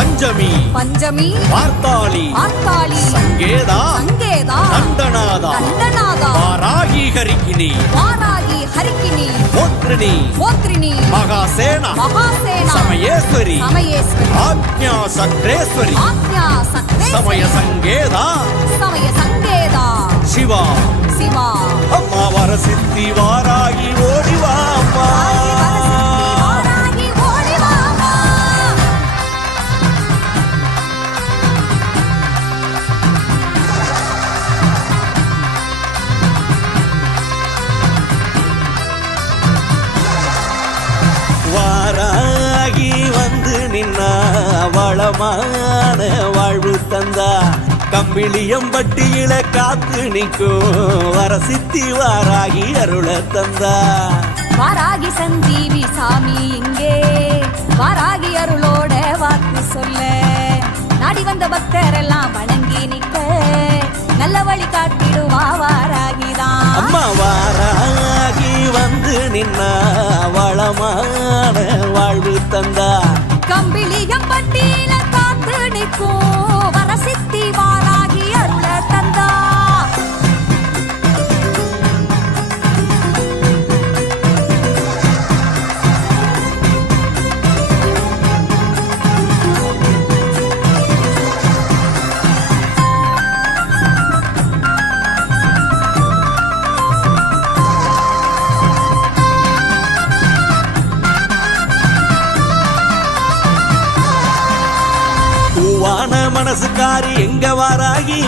பஞ்சமி பஞ்சமி வார்த்தாளி ஆத்தாளி சங்கேதா சங்கேதா தண்டநாதா தண்டநாதா வாராகி ஹரிக்கினி வாராகி ஹரிக்கினி மோத்ரிணி மோத்ரிணி மகாசேனா மகாசேனா சமயேஸ்வரி சமயேஸ்வரி ஆக்ஞா சக்ரேஸ்வரி ஆக்ஞா சக்ரேஸ்வரி சமய சங்கேதா சமய சங்கேதா சிவா சிவா அம்மா வரசித்தி வாராகி ஓடிவா அம்மா வாராகி ஓடி வாமா வாராகி வந்து நின்னா வளமான வாழ்வு தந்தா கம்பிளியம்பட்டியில காத்து நிற்கும் வரசித்தி வாராகி அருள தந்தா வாராகி சஞ்சீவி சாமி இங்கே வாராகி அருளோட வாக்கு சொல்ல நாடி வந்த பக்தரெல்லாம் வணங்கி நிற்க நல்ல வழி காட்டிடுவா வாராகிதான் அம்மா வாராகி வந்து நின்னா வளமான வாழ்வு தந்தா கம்பிளியம்பட்டியில காத்து நிற்கும் வரசித்தி வாராகி அருள தந்தா பூவான மனசுக்காரி எங்க வாராகி